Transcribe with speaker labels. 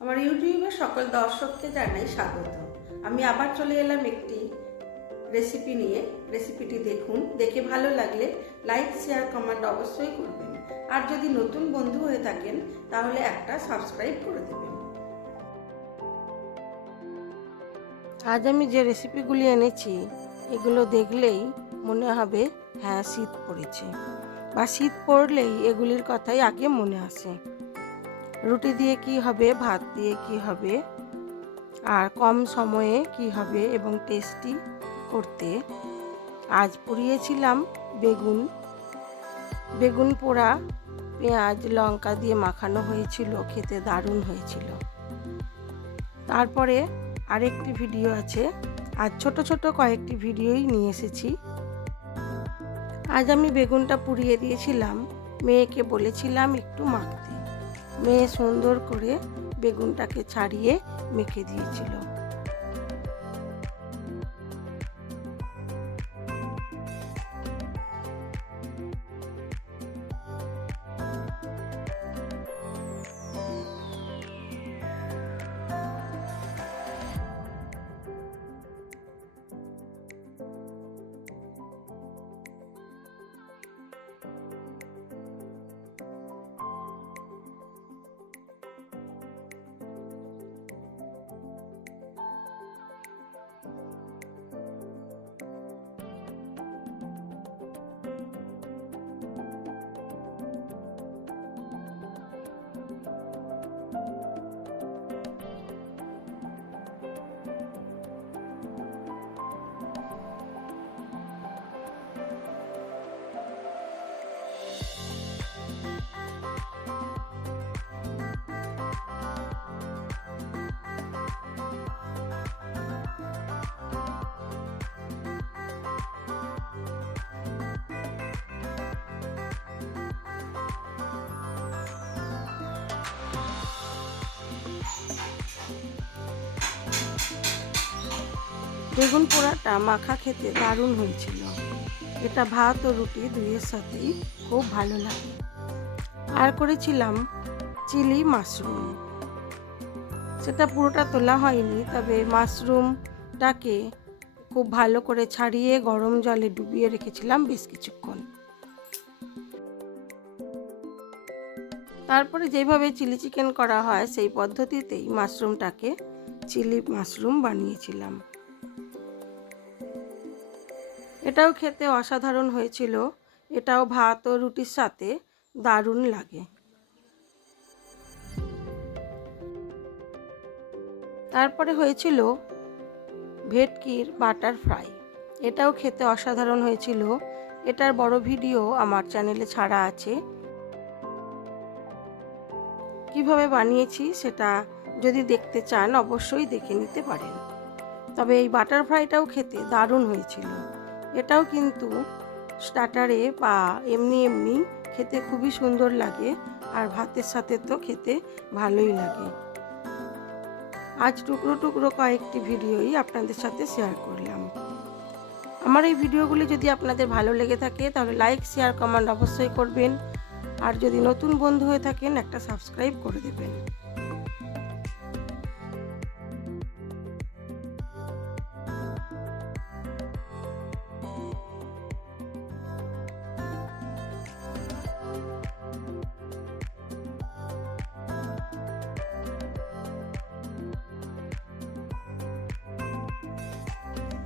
Speaker 1: আমার ইউটিউবের সকল দর্শককে জানাই স্বাগত। আমি আবার চলে এলাম একটি রেসিপি নিয়ে। রেসিপিটি দেখুন, দেখে ভালো লাগলে লাইক শেয়ার কমেন্ট অবশ্যই করবেন। আর যদি নতুন বন্ধু হয়ে থাকেন, তাহলে একটা সাবস্ক্রাইব করে দেবেন।
Speaker 2: আজ আমি যে রেসিপিগুলি এনেছি, এগুলো দেখলেই মনে হবে হ্যাঁ শীত পড়েছে। বা শীত পড়লেই এগুলির কথাই আগে মনে আসে। রুটি দিয়ে কি হবে, ভাত দিয়ে কি হবে, আর কম সময়ে কি হবে এবং টেস্টি করতে। আজ পুড়িয়েছিলাম বেগুন। বেগুন পোড়া, পেঁয়াজ, লঙ্কা দিয়ে মাখানো হয়েছিল, খেতে দারুণ হয়েছিল। তারপরে আরেকটি ভিডিও আছে। আর ছোট ছোট কয়েকটি ভিডিওই নিয়ে এসেছি। আজ আমি বেগুনটা পুড়িয়ে দিয়েছিলাম। মেয়েকে বলেছিলাম একটু মাখতে। মেয়ে সুন্দর করে বেগুনটাকে ছাড়িয়ে মেখে দিয়েছিল। বেগুন পোড়াটা মাখা খেতে দারুণ হয়েছিল। এটা ভাত ও রুটি দুইয়ের সাথেই খুব ভালো লাগে। আর করেছিলাম চিলি মাশরুম। সেটা পুরোটা তোলা হয়নি, তবে মাশরুমটাকে খুব ভালো করে ছাড়িয়ে গরম জলে ডুবিয়ে রেখেছিলাম বেশ কিছুক্ষণ। তারপরে যেভাবে চিলি চিকেন করা হয় সেই পদ্ধতিতেই মাশরুমটাকে চিলি মাশরুম বানিয়েছিলাম। এটাও খেতে অসাধারণ হয়েছিল। এটাও ভাত ও রুটির সাথে দারুণ লাগে। তারপরে হয়েছিল ভেটকির বাটার ফ্রাই। এটাও খেতে অসাধারণ হয়েছিল। এটার বড় ভিডিও আমার চ্যানেলে ছাড়া আছে। কীভাবে বানিয়েছি সেটা যদি দেখতে চান, অবশ্যই দেখে নিতে পারেন। তবে এই বাটার ফ্রাইটাও খেতে দারুণ হয়েছিল। এটাও কিন্তু স্টার্টারে বা এমনি এমনি খেতে খুবই সুন্দর লাগে আর ভাতের সাথে তো খেতে ভালোই লাগে। আজ টুকরো টুকরো কয়েকটি ভিডিওই আপনাদের সাথে শেয়ার করলাম। আমার এই ভিডিওগুলি যদি আপনাদের ভালো লেগে থাকে তাহলে লাইক শেয়ার কমেন্ট অবশ্যই করবেন। আর যদি নতুন বন্ধু হয়ে থাকেন একটা সাবস্ক্রাইব করে দেবেন।